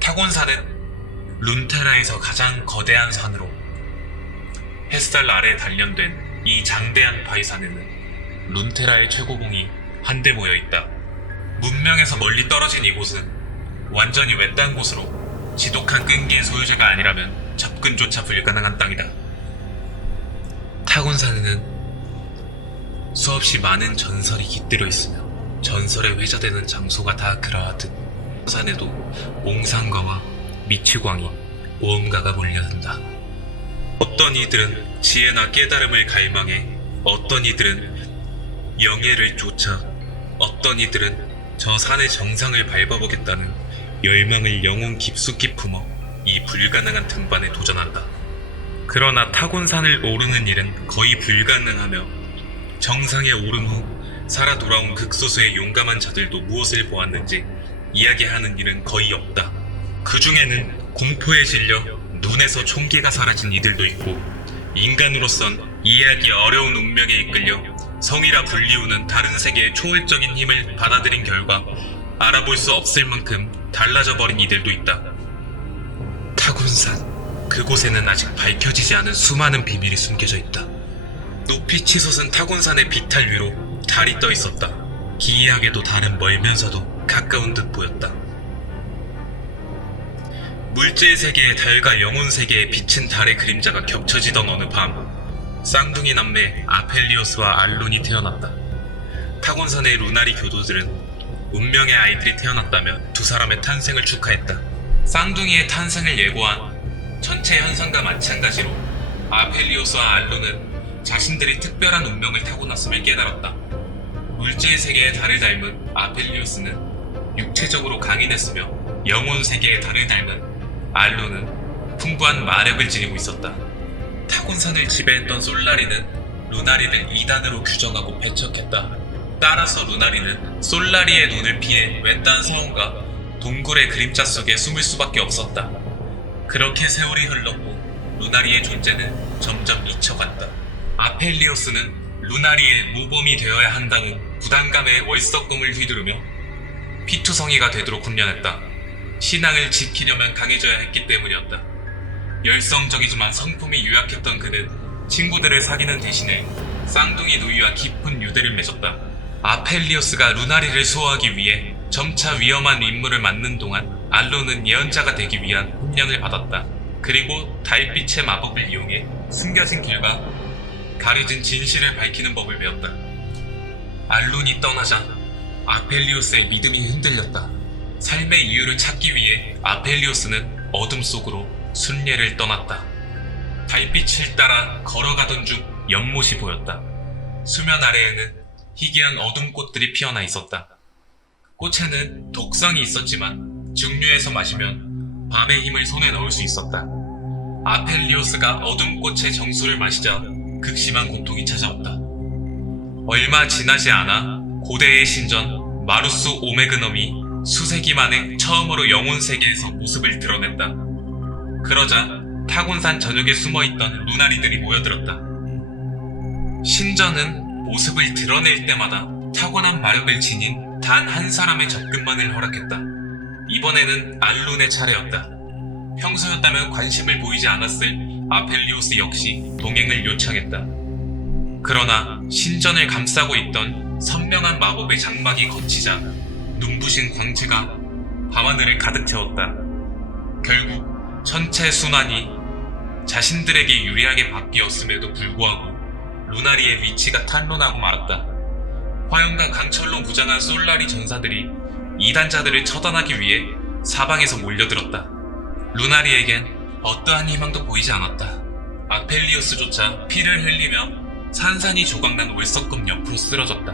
타곤산은 룬테라에서 가장 거대한 산으로 햇살 아래 단련된 이 장대한 바위산에는 룬테라의 최고봉이 한데 모여있다. 문명에서 멀리 떨어진 이곳은 완전히 외딴 곳으로 지독한 끈기의 소유자가 아니라면 접근조차 불가능한 땅이다. 타곤산에는 수없이 많은 전설이 깃들어 있으며 전설에 회자되는 장소가 다 그러하듯 산에도 몽상가와 미치광이 모험가가 몰려든다. 어떤 이들은 지혜나 깨달음을 갈망해, 어떤 이들은 영예를 쫓아, 어떤 이들은 저 산의 정상을 밟아보겠다는 열망을 영혼 깊숙이 품어 이 불가능한 등반에 도전한다. 그러나 타곤산을 오르는 일은 거의 불가능하며 정상에 오른 후 살아 돌아온 극소수의 용감한 자들도 무엇을 보았는지 이야기하는 일은 거의 없다. 그 중에는 공포에 질려 눈에서 총기가 사라진 이들도 있고, 인간으로선 이해하기 어려운 운명에 이끌려 성이라 불리우는 다른 세계의 초월적인 힘을 받아들인 결과 알아볼 수 없을 만큼 달라져 버린 이들도 있다. 타곤산, 그곳에는 아직 밝혀지지 않은 수많은 비밀이 숨겨져 있다. 높이 치솟은 타곤산의 비탈 위로 달이 떠 있었다. 기이하게도 달은 멀면서도 가까운 듯 보였다. 물질 세계의 달과 영혼 세계에 비친 달의 그림자가 겹쳐지던 어느 밤, 쌍둥이 남매 아펠리오스와 알룬이 태어났다. 타곤산의 루나리 교도들은 운명의 아이들이 태어났다며 두 사람의 탄생을 축하했다. 쌍둥이의 탄생을 예고한 전체 현상과 마찬가지로 아펠리오스와 알룬은 자신들이 특별한 운명을 타고났음을 깨달았다. 물질 세계의 달을 닮은 아펠리오스는 육체적으로 강인했으며 영혼 세계의 달을 닮은 알룬은 풍부한 마력을 지니고 있었다. 타곤산을 지배했던 솔라리는 루나리를 2단으로 규정하고 배척했다. 따라서 루나리는 솔라리의 눈을 피해 외딴 사원과 동굴의 그림자 속에 숨을 수밖에 없었다. 그렇게 세월이 흘렀고 루나리의 존재는 점점 잊혀갔다. 아펠리오스는 루나리의 모범이 되어야 한다는 부담감에 월석금을 휘두르며 피투성이가 되도록 훈련했다. 신앙을 지키려면 강해져야 했기 때문이었다. 열성적이지만 성품이 유약했던 그는 친구들을 사귀는 대신에 쌍둥이 누이와 깊은 유대를 맺었다. 아펠리오스가 루나리를 수호하기 위해 점차 위험한 임무를 맡는 동안 알룬은 예언자가 되기 위한 훈련을 받았다. 그리고 달빛의 마법을 이용해 숨겨진 길과 가려진 진실을 밝히는 법을 배웠다. 알룬이 떠나자 아펠리오스의 믿음이 흔들렸다. 삶의 이유를 찾기 위해 아펠리오스는 어둠 속으로 순례를 떠났다. 달빛을 따라 걸어가던 중 연못이 보였다. 수면 아래에는 희귀한 어둠꽃들이 피어나 있었다. 꽃에는 독성이 있었지만 증류해서 마시면 밤의 힘을 손에 넣을 수 있었다. 아펠리오스가 어둠꽃의 정수를 마시자 극심한 고통이 찾아왔다. 얼마 지나지 않아 고대의 신전 마루스 오메그넘이 수세기 만에 처음으로 영혼 세계에서 모습을 드러냈다. 그러자 타곤산 전역에 숨어있던 루나리들이 모여들었다. 신전은 모습을 드러낼 때마다 타고난 마력을 지닌 단 한 사람의 접근만을 허락했다. 이번에는 알룬의 차례였다. 평소였다면 관심을 보이지 않았을 아펠리오스 역시 동행을 요청했다. 그러나 신전을 감싸고 있던 선명한 마법의 장막이 걷히자 눈부신 광채가 밤하늘을 가득 채웠다. 결국 천체 순환이 자신들에게 유리하게 바뀌었음에도 불구하고 루나리의 위치가 탄로나고 말았다. 화염과 강철로 무장한 솔라리 전사들이 이단자들을 처단하기 위해 사방에서 몰려들었다. 루나리에겐 어떠한 희망도 보이지 않았다. 아펠리오스조차 피를 흘리며 산산이 조각난 월석금 옆으로 쓰러졌다.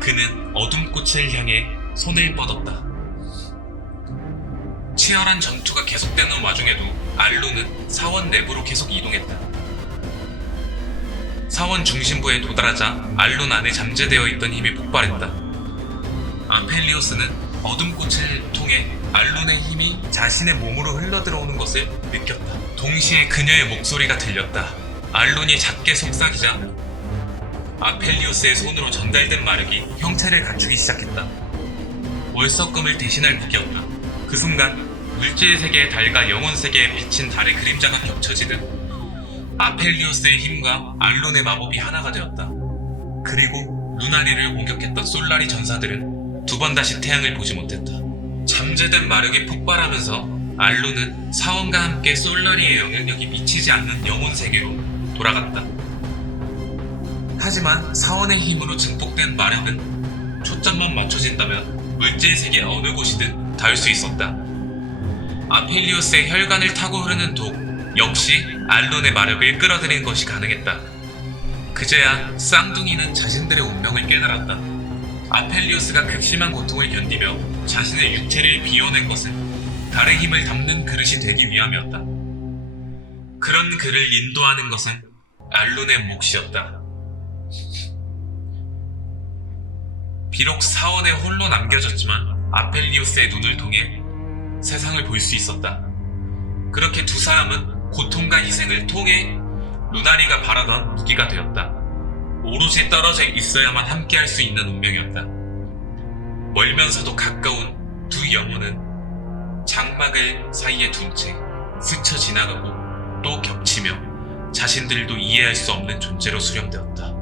그는 어둠꽃을 향해 손을 뻗었다. 치열한 전투가 계속되는 와중에도 알룬은 사원 내부로 계속 이동했다. 사원 중심부에 도달하자 알룬 안에 잠재되어 있던 힘이 폭발했다. 아펠리오스는 어둠꽃을 통해 알룬의 힘이 자신의 몸으로 흘러들어오는 것을 느꼈다. 동시에 그녀의 목소리가 들렸다. 알룬이 작게 속삭이자 아펠리오스의 손으로 전달된 마력이 형체를 갖추기 시작했다. 월석금을 대신할 무기였다. 그 순간 물질의 세계의 달과 영혼 세계에 비친 달의 그림자가 겹쳐지듯 아펠리오스의 힘과 알론의 마법이 하나가 되었다. 그리고 루나리를 공격했던 솔라리 전사들은 두 번 다시 태양을 보지 못했다. 잠재된 마력이 폭발하면서 알론은 사원과 함께 솔라리의 영향력이 미치지 않는 영혼 세계로 돌아갔다. 하지만 사원의 힘으로 증폭된 마력은 초점만 맞춰진다면 물질 세계 어느 곳이든 닿을 수 있었다. 아펠리오스의 혈관을 타고 흐르는 독 역시 알론의 마력을 끌어들이는 것이 가능했다. 그제야 쌍둥이는 자신들의 운명을 깨달았다. 아펠리오스가 극심한 고통을 견디며 자신의 육체를 비워낸 것은 달의 힘을 담는 그릇이 되기 위함이었다. 그런 그를 인도하는 것은 알론의 몫이었다. 비록 사원에 홀로 남겨졌지만 아펠리오스의 눈을 통해 세상을 볼 수 있었다. 그렇게 두 사람은 고통과 희생을 통해 루나리가 바라던 무기가 되었다. 오롯이 떨어져 있어야만 함께할 수 있는 운명이었다. 멀면서도 가까운 두 영혼은 장막을 사이에 둔 채 스쳐 지나가고 또 겹치며 자신들도 이해할 수 없는 존재로 수렴되었다.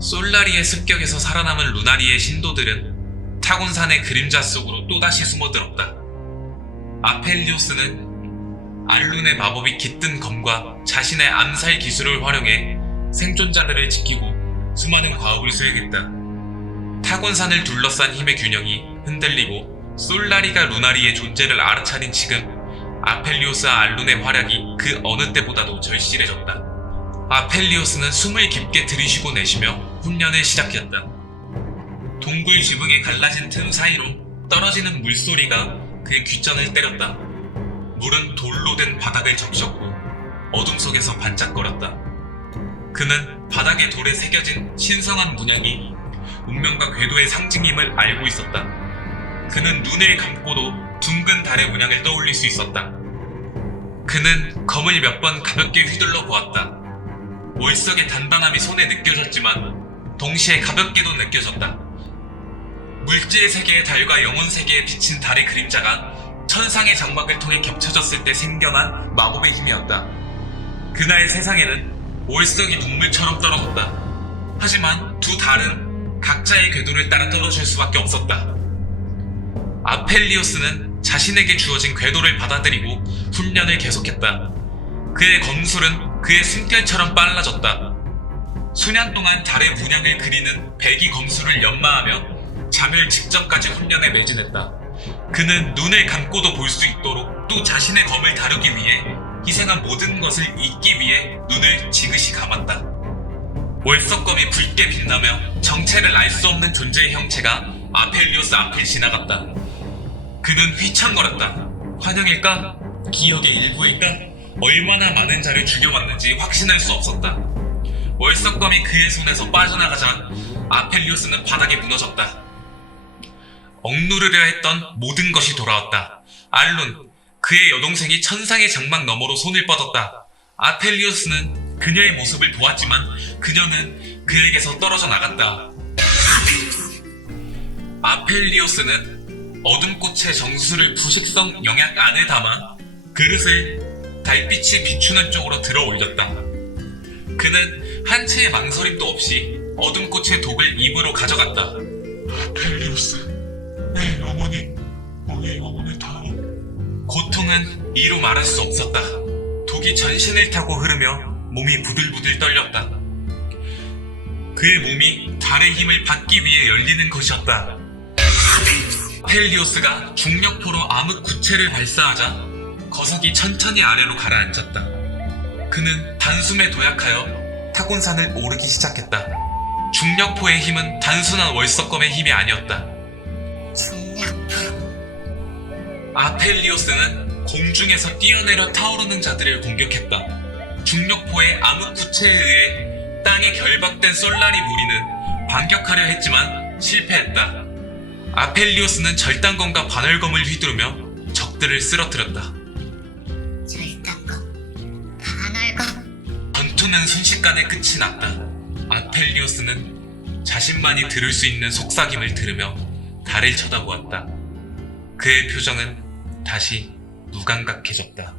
솔라리의 습격에서 살아남은 루나리의 신도들은 타곤산의 그림자 속으로 또다시 숨어들었다. 아펠리오스는 알룬의 마법이 깃든 검과 자신의 암살 기술을 활용해 생존자들을 지키고 수많은 과업을 수행했다. 타곤산을 둘러싼 힘의 균형이 흔들리고 솔라리가 루나리의 존재를 알아차린 지금 아펠리오스와 알룬의 활약이 그 어느 때보다도 절실해졌다. 아펠리오스는 숨을 깊게 들이쉬고 내쉬며 훈련을 시작했다. 동굴 지붕에 갈라진 틈 사이로 떨어지는 물소리가 그의 귓전을 때렸다. 물은 돌로 된 바닥을 적셨고 어둠 속에서 반짝거렸다. 그는 바닥에 돌에 새겨진 신성한 문양이 운명과 궤도의 상징임을 알고 있었다. 그는 눈을 감고도 둥근 달의 문양을 떠올릴 수 있었다. 그는 검을 몇 번 가볍게 휘둘러 보았다. 월석의 단단함이 손에 느껴졌지만 동시에 가볍게도 느껴졌다. 물질 세계의 달과 영혼 세계에 비친 달의 그림자가 천상의 장막을 통해 겹쳐졌을 때 생겨난 마법의 힘이었다. 그날 세상에는 월석이 눈물처럼 떨어졌다. 하지만 두 달은 각자의 궤도를 따라 떨어질 수밖에 없었다. 아펠리오스는 자신에게 주어진 궤도를 받아들이고 훈련을 계속했다. 그의 검술은 그의 숨결처럼 빨라졌다. 수년 동안 달의 문양을 그리는 배기 검술을 연마하며 자멸 직전까지 훈련에 매진했다. 그는 눈을 감고도 볼 수 있도록 또 자신의 검을 다루기 위해 희생한 모든 것을 잊기 위해 눈을 지그시 감았다. 월석검이 붉게 빛나며 정체를 알 수 없는 존재의 형체가 아펠리오스 앞을 지나갔다. 그는 휘청거렸다. 환영일까? 기억의 일부일까? 얼마나 많은 자를 죽여왔는지 확신할 수 없었다. 월석검이 그의 손에서 빠져나가자 아펠리오스는 바닥에 무너졌다. 억누르려 했던 모든 것이 돌아왔다. 알룬, 그의 여동생이 천상의 장막 너머로 손을 뻗었다. 아펠리오스는 그녀의 모습을 보았지만 그녀는 그에게서 떨어져 나갔다. 아펠리오스는 어둠꽃의 정수를 부식성 영약 안에 담아 그릇을 달빛이 비추는 쪽으로 들어 올렸다. 그는 한 채의 망설임도 없이 어둠꽃의 독을 입으로 가져갔다. 아펠리오스, 내 영혼이 너의 영혼을 다오. 고통은 이루 말할 수 없었다. 독이 전신을 타고 흐르며 몸이 부들부들 떨렸다. 그의 몸이 달의 힘을 받기 위해 열리는 것이었다. 아펠리오스가 중력포로 암흑 구체를 발사하자 거석이 천천히 아래로 가라앉았다. 그는 단숨에 도약하여 타곤산을 오르기 시작했다. 중력포의 힘은 단순한 월석검의 힘이 아니었다. 아펠리오스는 공중에서 뛰어내려 타오르는 자들을 공격했다. 중력포의 암흑구체에 의해 땅에 결박된 솔라리 무리는 반격하려 했지만 실패했다. 아펠리오스는 절단검과 반월검을 휘두르며 적들을 쓰러뜨렸다. 절단검, 반월검. 전투는 순식간에 끝이 났다. 아펠리오스는 자신만이 들을 수 있는 속삭임을 들으며 달을 쳐다보았다. 그의 표정은 다시 무감각해졌다.